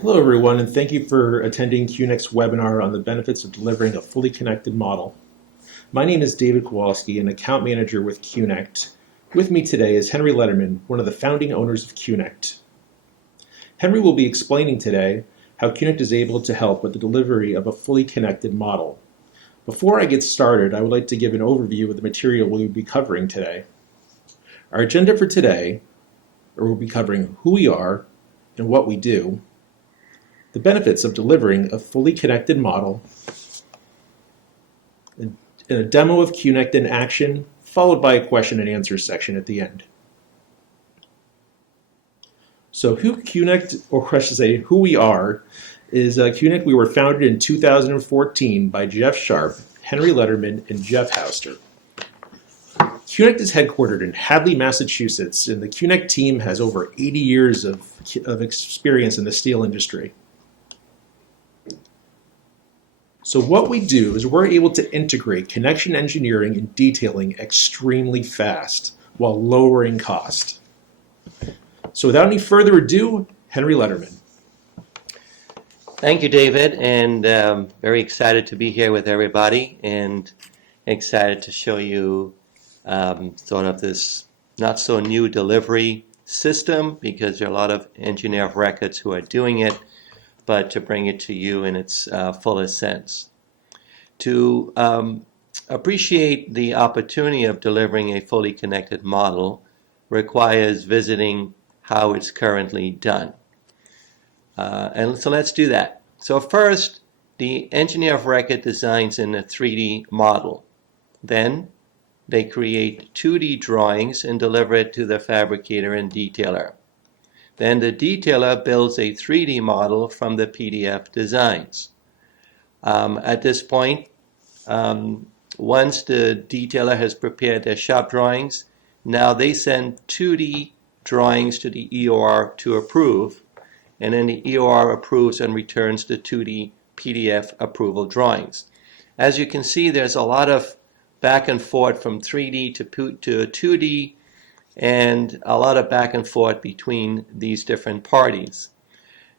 Hello, everyone, and thank you for attending Qnect's webinar on the benefits of delivering a fully connected model. My name is David Kowalski, an account manager with Qnect. With me today is Henry Lederman, one of the founding owners of Qnect. Henry will be explaining today how Qnect is able to help with the delivery of a fully connected model. Before I get started, I would like to give an overview of the material we will be covering today. Our agenda for today will be covering who we are and what we do, the benefits of delivering a fully connected model, and a demo of Qnect in action, followed by a question and answer section at the end. So who Qnect, or I should say who we are, is Qnect. We were founded in 2014 by Jeff Sharp, Henry Lederman, and Jeff Hauster. Qnect is headquartered in Hadley, Massachusetts, and the Qnect team has over 80 years of experience in the steel industry. So what we do is we're able to integrate connection engineering and detailing extremely fast while lowering cost. So without any further ado, Henry Lederman. Thank you, David, and very excited to be here with everybody and excited to show you sort of this not so new delivery system, because there are a lot of engineer of records who are doing it, but to bring it to you in its fullest sense. To appreciate the opportunity of delivering a fully connected model requires visiting how it's currently done. And so let's do that. So first, the engineer of record designs in a 3D model. Then they create 2D drawings and deliver it to the fabricator and detailer. Then the detailer builds a 3D model from the PDF designs. At this point, once the detailer has prepared their shop drawings, now they send 2D drawings to the EOR to approve, and then the EOR approves and returns the 2D PDF approval drawings. As you can see, there's a lot of back and forth from 3D to 2D, and a lot of back and forth between these different parties.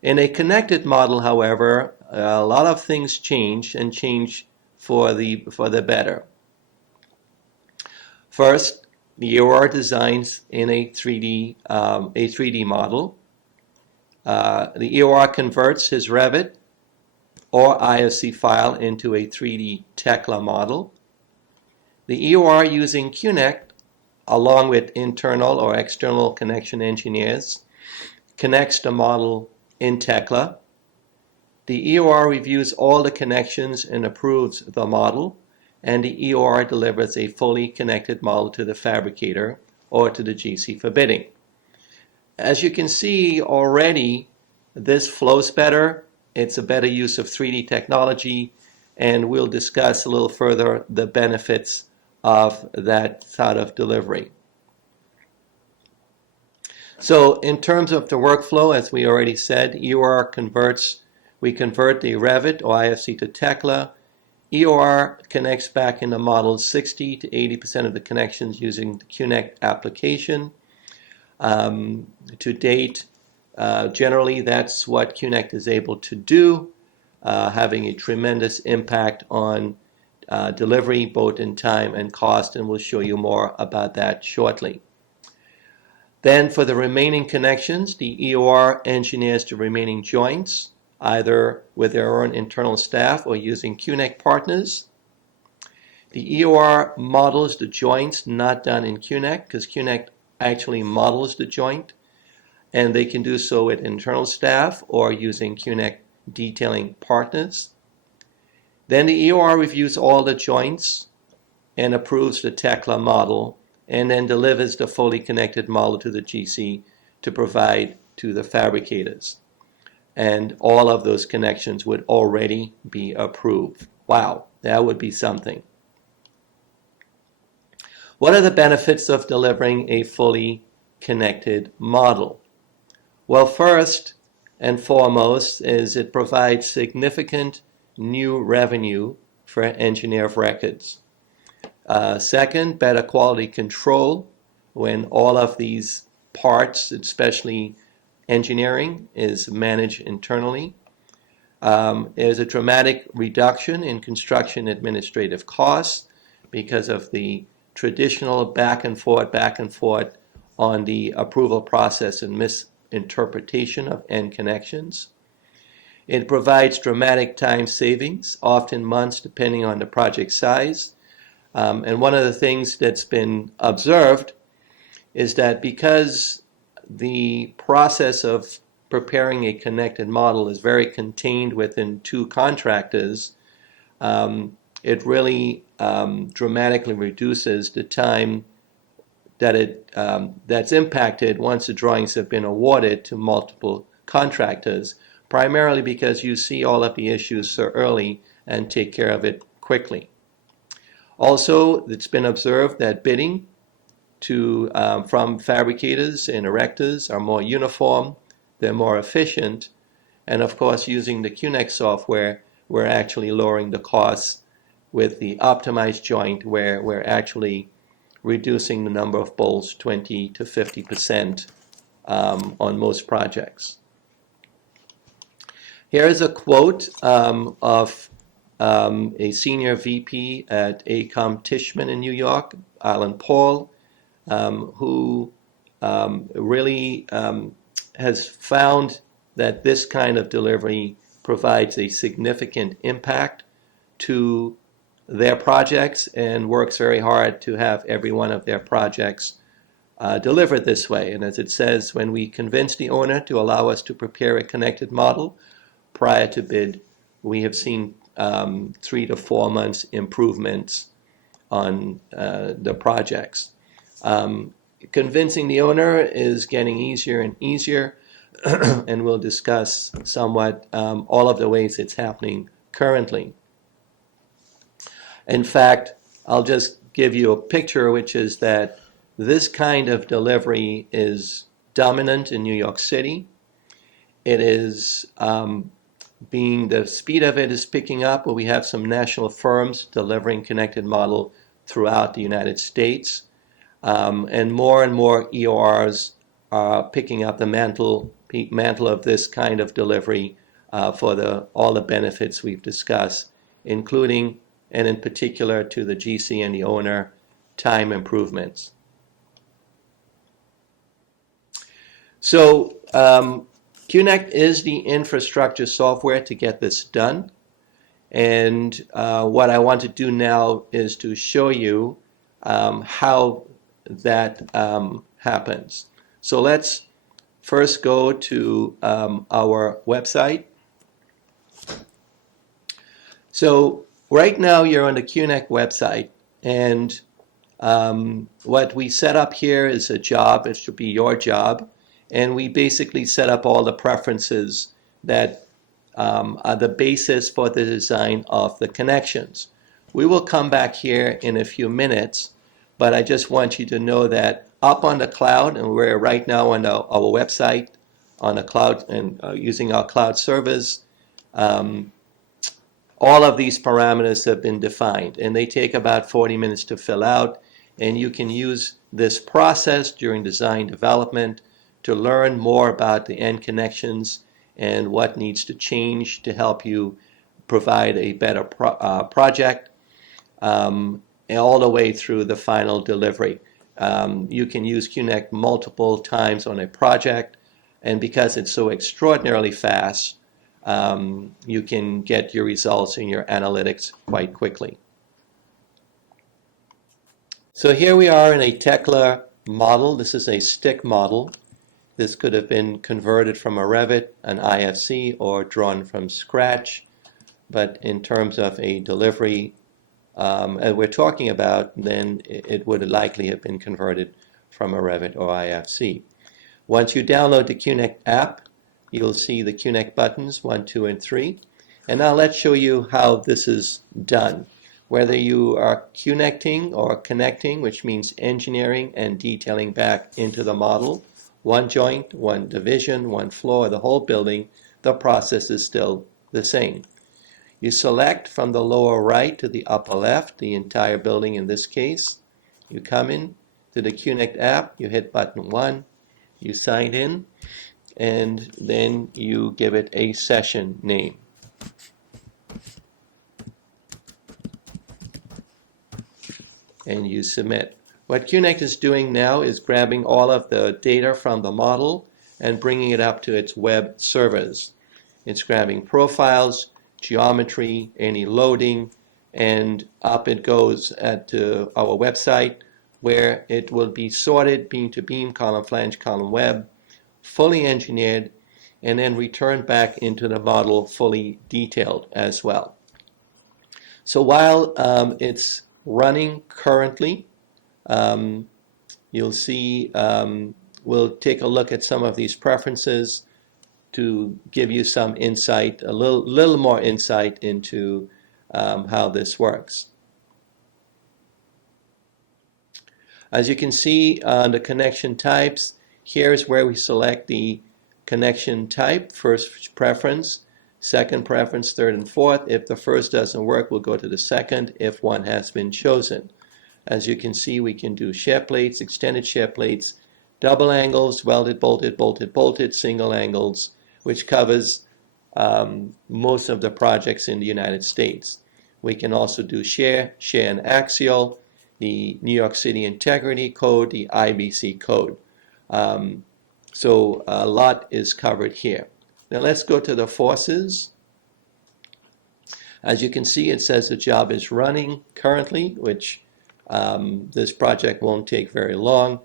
In a connected model, however, a lot of things change and change for the better. First, the EOR designs in a 3D model. The EOR converts his Revit or IFC file into a 3D Tekla model. The EOR, using Qnect, along with internal or external connection engineers, connects the model in Tekla. The EOR reviews all the connections and approves the model, and the EOR delivers a fully connected model to the fabricator or to the GC for bidding. As you can see already, this flows better. It's a better use of 3D technology, and we'll discuss a little further the benefits of that sort of delivery. So in terms of the workflow, as we already said, we convert the Revit or IFC to Tekla. EOR connects back in the model 60 to 80% of the connections using the Qnect application. To date, generally that's what Qnect is able to do, having a tremendous impact on delivery, both in time and cost, and we'll show you more about that shortly. Then for the remaining connections, the EOR engineers the remaining joints, either with their own internal staff or using Qnect partners. The EOR models the joints not done in Qnect, because Qnect actually models the joint, and they can do so with internal staff or using Qnect detailing partners. Then the EOR reviews all the joints and approves the Tekla model, and then delivers the fully connected model to the GC to provide to the fabricators. And all of those connections would already be approved. Wow, that would be something. What are the benefits of delivering a fully connected model? Well, first and foremost is it provides significant new revenue for engineer of records. Second, better quality control when all of these parts, especially engineering is managed internally. There's a dramatic reduction in construction administrative costs because of the traditional back and forth on the approval process and misinterpretation of end connections. It provides dramatic time savings, often months depending on the project size. And one of the things that's been observed is that because the process of preparing a connected model is very contained within two contractors, it really dramatically reduces the time that that's impacted once the drawings have been awarded to multiple contractors, primarily because you see all of the issues so early and take care of it quickly. Also, it's been observed that bidding from fabricators and erectors are more uniform, they're more efficient, and of course, using the Qnect software, we're actually lowering the costs with the optimized joint, where we're actually reducing the number of bolts 20 to 50% on most projects. Here is a quote of a senior VP at AECOM Tishman in New York, Alan Paul, who really has found that this kind of delivery provides a significant impact to their projects and works very hard to have every one of their projects delivered this way. And as it says, when we convince the owner to allow us to prepare a connected model prior to bid, we have seen 3 to 4 months improvements on the projects. Convincing the owner is getting easier and easier, and we'll discuss somewhat all of the ways it's happening currently. In fact, I'll just give you a picture, which is that this kind of delivery is dominant in New York City. It is the speed of it is picking up, but we have some national firms delivering connected model throughout the United States. And more EORs are picking up the mantle of this kind of delivery for all the benefits we've discussed, including and in particular to the GC and the owner, time improvements. So Qnect is the infrastructure software to get this done. And what I want to do now is to show you how that happens. So let's first go to our website. So right now you're on the Qnect website, and what we set up here is a job. It should be your job, and we basically set up all the preferences that are the basis for the design of the connections. We will come back here in a few minutes, but I just want you to know that up on the cloud, and we're right now on our website on the cloud and using our cloud servers, all of these parameters have been defined, and they take about 40 minutes to fill out, and you can use this process during design development to learn more about the end connections and what needs to change to help you provide a better project, all the way through the final delivery. You can use Qnect multiple times on a project, and because it's so extraordinarily fast, you can get your results in your analytics quite quickly. So here we are in a Tekla model. This is a stick model. This could have been converted from a Revit, an IFC, or drawn from scratch. But in terms of a delivery we're talking about, then it would likely have been converted from a Revit or IFC. Once you download the Qnect app, you'll see the Qnect buttons 1, 2, and 3. And now let's show you how this is done. Whether you are Qnecting or connecting, which means engineering and detailing back into the model, one joint, one division, one floor, the whole building, the process is still the same. You select from the lower right to the upper left, the entire building in this case. You come in to the Qnect app, you hit button 1, you sign in, and then you give it a session name. And you submit. What Qnect is doing now is grabbing all of the data from the model and bringing it up to its web servers. It's grabbing profiles, geometry, any loading, and up it goes to our website, where it will be sorted beam to beam, column flange, column web, fully engineered, and then returned back into the model fully detailed as well. So while it's running currently, you'll see we'll take a look at some of these preferences to give you some insight, a little more insight into how this works. As you can see on the connection types, here's where we select the connection type, first preference, second preference, third and fourth. If the first doesn't work, we'll go to the second if one has been chosen. As you can see, we can do shear plates, extended shear plates, double angles, welded, bolted, bolted, bolted, single angles, which covers most of the projects in the United States. We can also do shear and axial, the New York City Integrity Code, the IBC code. So a lot is covered here. Now let's go to the forces. As you can see, it says the job is running currently, which this project won't take very long.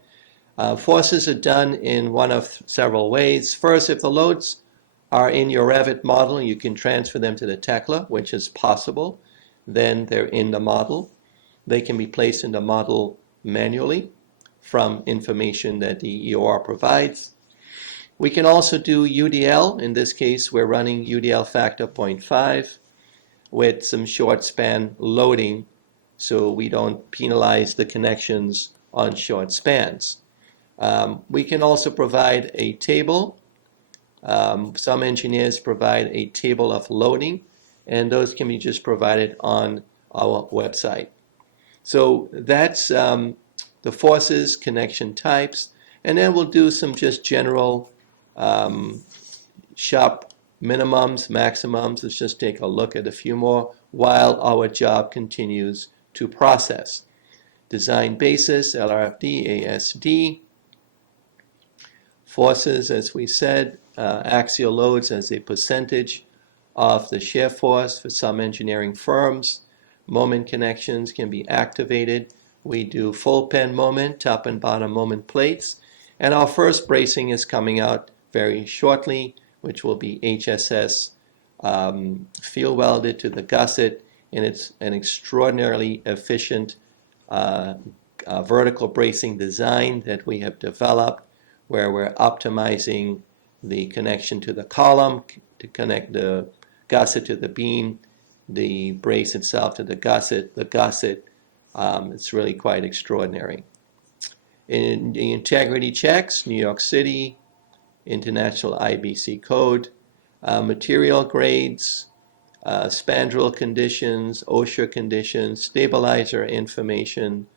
Forces are done in one of several ways. First, if the loads are in your Revit model, you can transfer them to the Tekla, which is possible. Then they're in the model. They can be placed in the model manually from information that the EOR provides. We can also do UDL. In this case, we're running UDL factor 0.5 with some short span loading, so we don't penalize the connections on short spans. We can also provide a table. Some engineers provide a table of loading, and those can be just provided on our website. So that's the forces, connection types, and then we'll do some just general shop minimums, maximums. Let's just take a look at a few more while our job continues to process. Design basis, LRFD, ASD. Forces, as we said, axial loads as a percentage of the shear force for some engineering firms. Moment connections can be activated. We do full pen moment, top and bottom moment plates. And our first bracing is coming out very shortly, which will be HSS field welded to the gusset. And it's an extraordinarily efficient vertical bracing design that we have developed, where we're optimizing the connection to the column to connect the gusset to the beam, the brace itself to the gusset. It's really quite extraordinary. In the integrity checks, New York City, International IBC code, material grades, spandrel conditions, OSHA conditions, stabilizer information,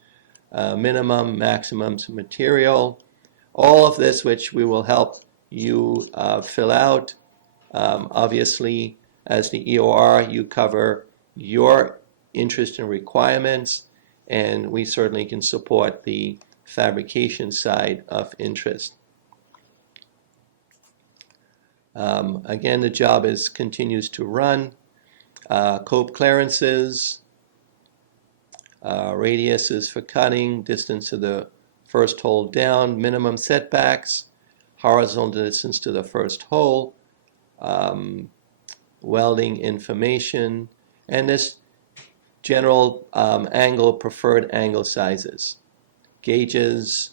minimum, maximums material, all of this which we will help you fill out. Obviously, as the EOR, you cover your interest and requirements, and we certainly can support the fabrication side of interest. Again, the job continues to run. Cope clearances, radiuses for cutting, distance to the first hole down, minimum setbacks, horizontal distance to the first hole, welding information, and this general preferred angle sizes, gauges.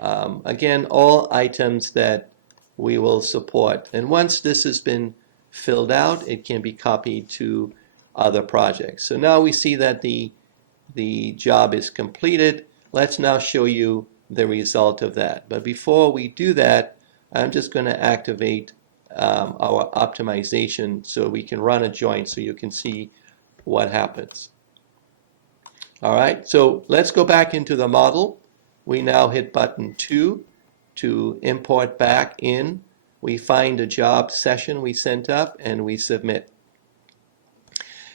Again, all items that we will support. And once this has been filled out, it can be copied to other projects. So now we see that the job is completed. Let's now show you the result of that. But before we do that, I'm just going to activate our optimization so we can run a joint so you can see what happens. All right, so let's go back into the model. We now hit button 2 to import back in. We find a job session we sent up and we submit.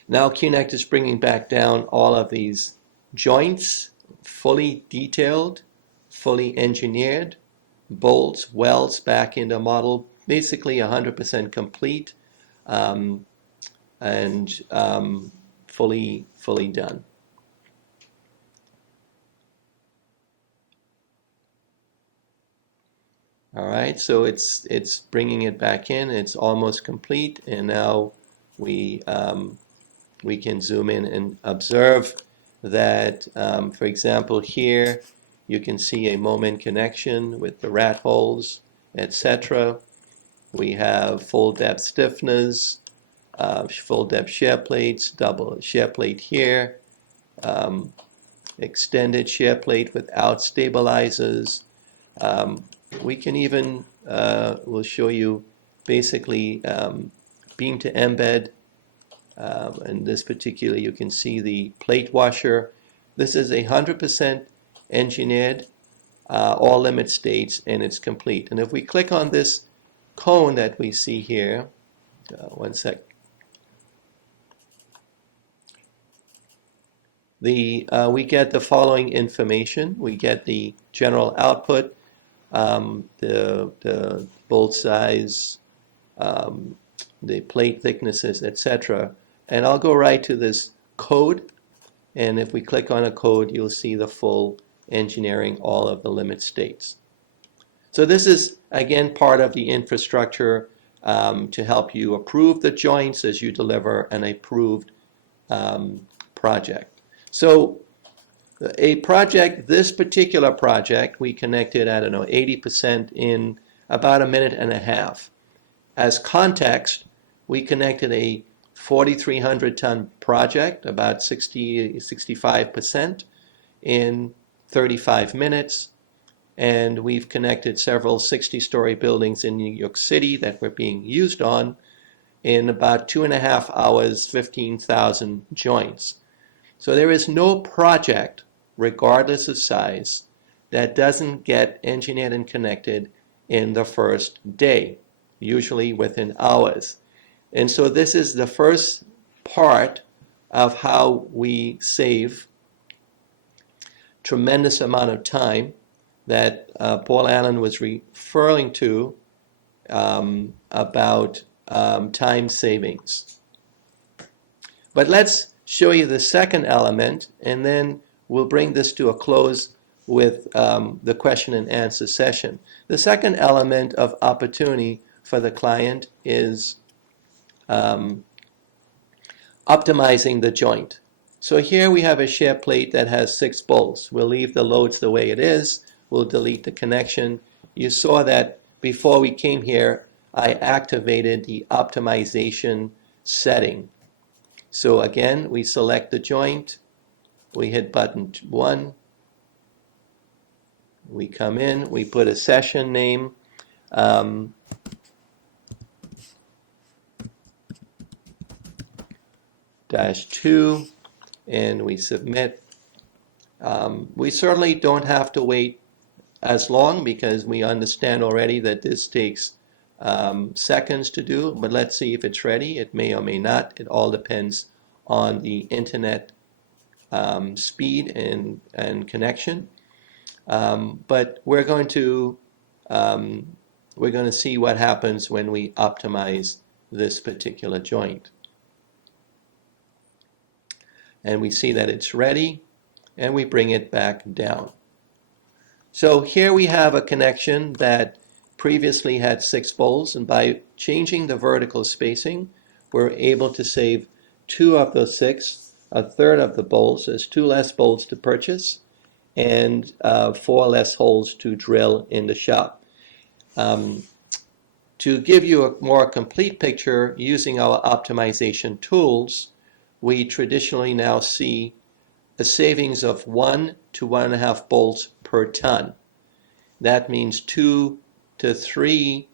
Now Qnect is bringing back down all of these joints, fully detailed, fully engineered, bolts, welds back into model, basically 100% complete, and fully done. All right, so it's bringing it back in. It's almost complete, and now we can zoom in and observe that, for example, here you can see a moment connection with the rat holes, etc. We have full depth stiffeners, full depth shear plates, double shear plate here, extended shear plate without stabilizers. We can even, we'll show you basically beam to embed. In this particular, you can see the plate washer. This is 100% engineered, all limit states, and it's complete. And if we click on this cone that we see here, one sec. We get the following information. We get the general output, the bolt size, the plate thicknesses, etc. And I'll go right to this code, and if we click on a code, you'll see the full engineering, all of the limit states. So this is, again, part of the infrastructure to help you approve the joints as you deliver an approved project. So a project, this particular project, we connected, 80% in about a minute and a half. As context, we connected a 4,300 ton project, about 65% in 35 minutes. And we've connected several 60-story buildings in New York City that were being used on in about 2.5 hours, 15,000 joints. So there is no project, regardless of size, that doesn't get engineered and connected in the first day, usually within hours. And so this is the first part of how we save tremendous amount of time that Paul Allen was referring to about time savings. But let's show you the second element, and then we'll bring this to a close with the question and answer session. The second element of opportunity for the client is optimizing the joint. So here we have a shear plate that has 6 bolts. We'll leave the loads the way it is. We'll delete the connection. You saw that before we came here, I activated the optimization setting. So again, we select the joint. We hit button 1. We come in. We put a session name. -2, and we submit. We certainly don't have to wait as long because we understand already that this takes seconds to do, but let's see if it's ready. It may or may not. It all depends on the internet speed and connection. But we're going to see what happens when we optimize this particular joint. And we see that it's ready, and we bring it back down. So here we have a connection that previously had 6 bolts, and by changing the vertical spacing, we're able to save 2 of the 6, a third of the bolts. There's 2 less bolts to purchase, and 4 less holes to drill in the shop. To give you a more complete picture, using our optimization tools, we traditionally now see a savings of 1 to 1.5 bolts per ton. That means 2 to 3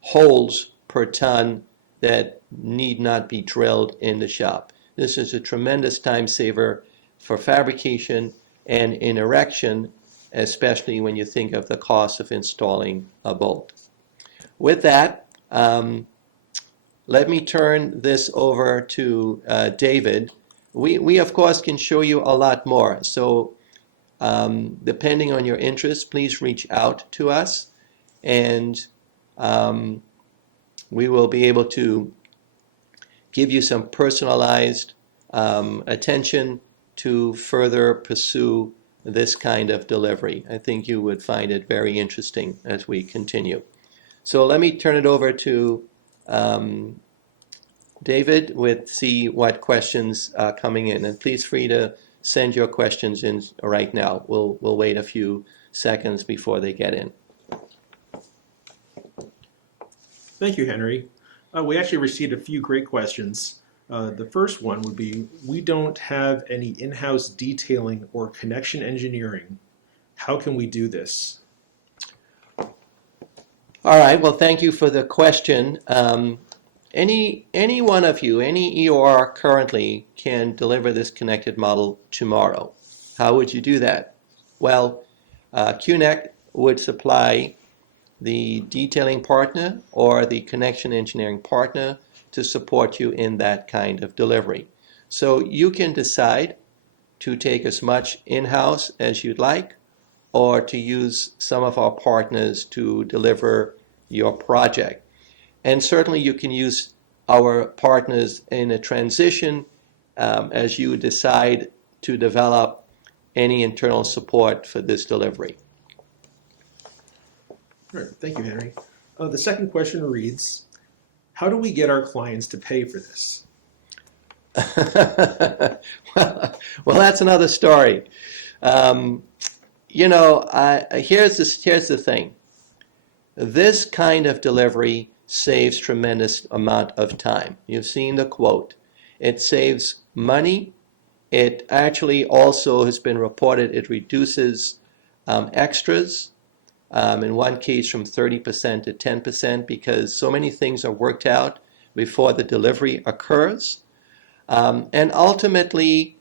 holes per ton that need not be drilled in the shop. This is a tremendous time saver for fabrication and in erection especially when you think of the cost of installing a bolt. With that, let me turn this over to David. We of course can show you a lot more, so depending on your interest, please reach out to us, and we will be able to give you some personalized attention to further pursue this kind of delivery. I think you would find it very interesting as we continue. So let me turn it over to David with see what questions are coming in, and please free to send your questions in right now. We'll wait a few seconds before they get in. Thank you, Henry. We actually received a few great questions. The first one would be, we don't have any in-house detailing or connection engineering. How can we do this? All right, well, thank you for the question. Any one of you, any EOR currently can deliver this connected model tomorrow. How would you do that? Well, Qnect would supply the detailing partner or the connection engineering partner to support you in that kind of delivery. So you can decide to take as much in-house as you'd like, or to use some of our partners to deliver your project. And certainly you can use our partners in a transition as you decide to develop any internal support for this delivery. All right, thank you, Henry. The second question reads, how do we get our clients to pay for this? well, that's another story. Here's the thing. This kind of delivery saves tremendous amount of time. You've seen the quote. It saves money. It actually also has been reported it reduces extras. In one case from 30% to 10% because so many things are worked out before the delivery occurs. And ultimately,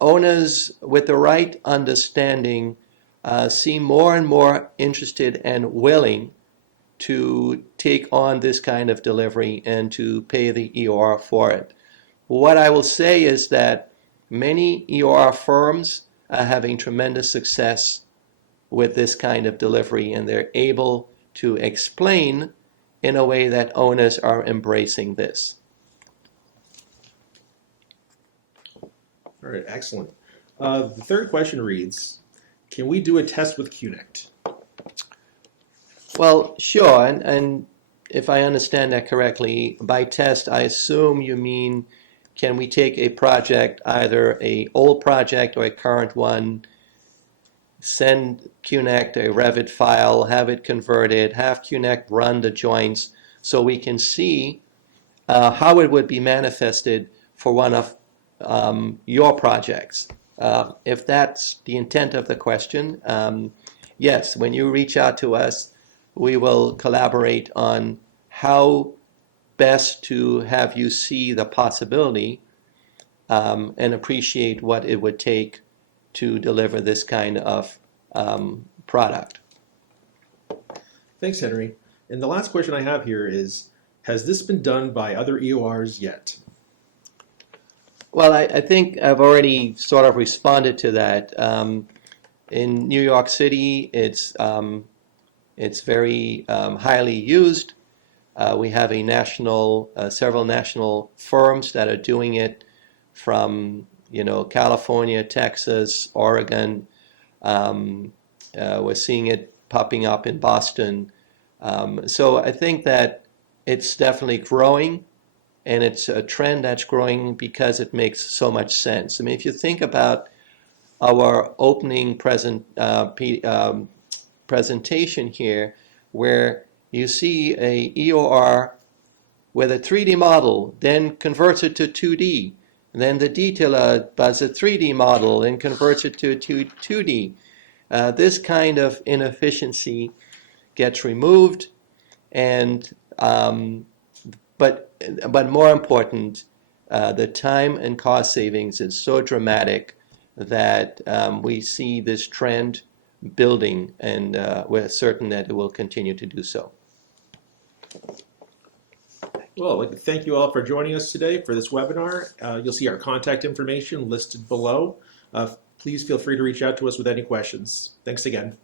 owners with the right understanding seem more and more interested and willing to take on this kind of delivery and to pay the EOR for it. What I will say is that many EOR firms are having tremendous success with this kind of delivery, and they're able to explain in a way that owners are embracing this. All right, excellent. The third question reads, can we do a test with Qnect? Well, sure, and if I understand that correctly, by test I assume you mean can we take a project, either an old project or a current one, send Qnect a Revit file, have it converted, have Qnect run the joints so we can see how it would be manifested for one of your projects. If that's the intent of the question, yes, when you reach out to us, we will collaborate on how best to have you see the possibility and appreciate what it would take to deliver this kind of product. Thanks, Henry. And the last question I have here is, has this been done by other EORs yet? Well, I think I've already sort of responded to that. In New York City, it's very highly used. We have several national firms that are doing it from California, Texas, Oregon. We're seeing it popping up in Boston. So I think that it's definitely growing, and it's a trend that's growing because it makes so much sense. I mean, if you think about our opening presentation here, where you see a EOR with a 3D model, then converts it to 2D, and then the detailer does a 3D model and converts it to 2D. This kind of inefficiency gets removed, and but more important, the time and cost savings is so dramatic that we see this trend building, and we're certain that it will continue to do so. Well, I'd like to thank you all for joining us today for this webinar. You'll see our contact information listed below. Please feel free to reach out to us with any questions. Thanks again.